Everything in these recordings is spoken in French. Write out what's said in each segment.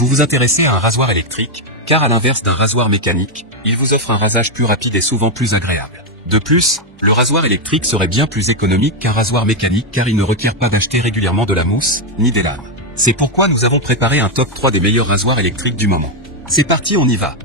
Vous vous intéressez à un rasoir électrique, car à l'inverse d'un rasoir mécanique, il vous offre un rasage plus rapide et souvent plus agréable. De plus, le rasoir électrique serait bien plus économique qu'un rasoir mécanique car il ne requiert pas d'acheter régulièrement de la mousse, ni des lames. C'est pourquoi nous avons préparé un top 3 des meilleurs rasoirs électriques du moment. C'est parti, on y va.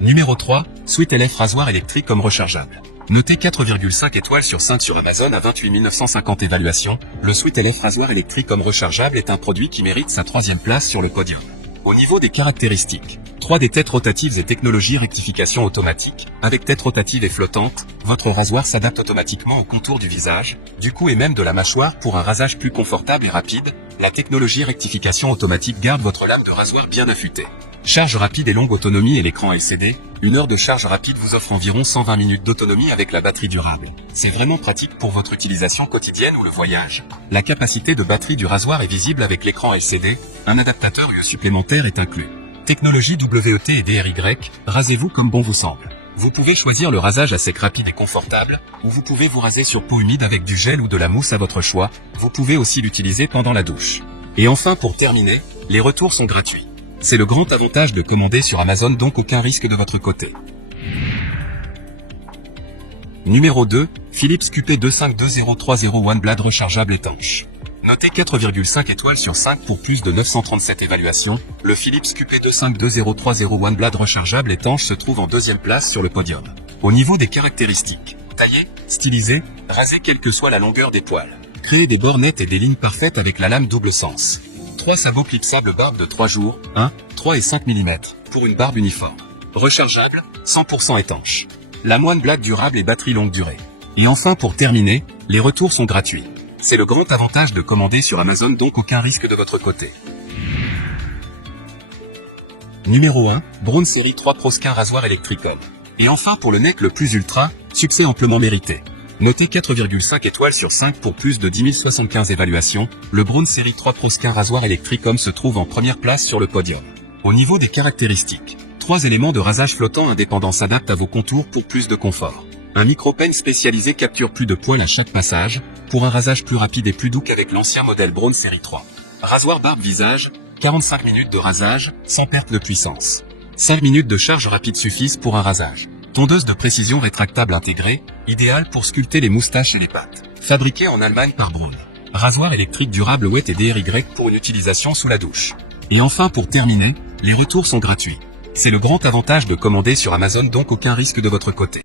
Numéro 3, Sweet LF rasoir électrique homme rechargeable. Noté 4,5 étoiles sur 5 sur Amazon à 28 950 évaluations, le Sweet LF rasoir électrique homme rechargeable est un produit qui mérite sa 3e place sur le podium. Au niveau des caractéristiques, 3D têtes rotatives et technologie rectification automatique, avec tête rotative et flottante, votre rasoir s'adapte automatiquement au contour du visage, du cou et même de la mâchoire pour un rasage plus confortable et rapide. La technologie rectification automatique garde votre lame de rasoir bien affûtée. Charge rapide et longue autonomie et l'écran LCD, 1 heure de charge rapide vous offre environ 120 minutes d'autonomie avec la batterie durable. C'est vraiment pratique pour votre utilisation quotidienne ou le voyage. La capacité de batterie du rasoir est visible avec l'écran LCD, un adaptateur UE supplémentaire est inclus. Technologie WET et DRY, rasez-vous comme bon vous semble. Vous pouvez choisir le rasage à sec rapide et confortable, ou vous pouvez vous raser sur peau humide avec du gel ou de la mousse à votre choix, vous pouvez aussi l'utiliser pendant la douche. Et enfin pour terminer, les retours sont gratuits. C'est le grand avantage de commander sur Amazon, donc aucun risque de votre côté. Numéro 2, Philips QP252030 One Blade rechargeable étanche. Noté 4,5 étoiles sur 5 pour plus de 937 évaluations, le Philips QP252030 One Blade rechargeable étanche se trouve en 2e place sur le podium. Au niveau des caractéristiques, taillé, stylisé, rasé quelle que soit la longueur des poils. Créer des bords nettes et des lignes parfaites avec la lame double sens. 3 sabots clipsables barbe de 3 jours, 1, 3 et 5 mm, pour une barbe uniforme. Rechargeable, 100% étanche. Lamoine black durable et batterie longue durée. Et enfin pour terminer, les retours sont gratuits. C'est le grand avantage de commander sur Amazon, donc aucun risque de votre côté. Numéro 1, Braun Série 3 Pro Skin rasoir électrique homme. Et enfin pour le neck le plus ultra, succès amplement mérité. Noté 4,5 étoiles sur 5 pour plus de 10 075 évaluations, le Braun Série 3 Pro Skin rasoir électrique homme se trouve en première place sur le podium. Au niveau des caractéristiques, 3 éléments de rasage flottant indépendants s'adaptent à vos contours pour plus de confort. Un micro-peigne spécialisé capture plus de poils à chaque passage, pour un rasage plus rapide et plus doux qu'avec l'ancien modèle Braun Série 3. Rasoir barbe visage, 45 minutes de rasage, sans perte de puissance. 5 minutes de charge rapide suffisent pour un rasage. Tondeuse de précision rétractable intégrée, idéale pour sculpter les moustaches et les pattes. Fabriquée en Allemagne par Braun. Rasoir électrique durable WET et DRY pour une utilisation sous la douche. Et enfin pour terminer, les retours sont gratuits. C'est le grand avantage de commander sur Amazon, donc aucun risque de votre côté.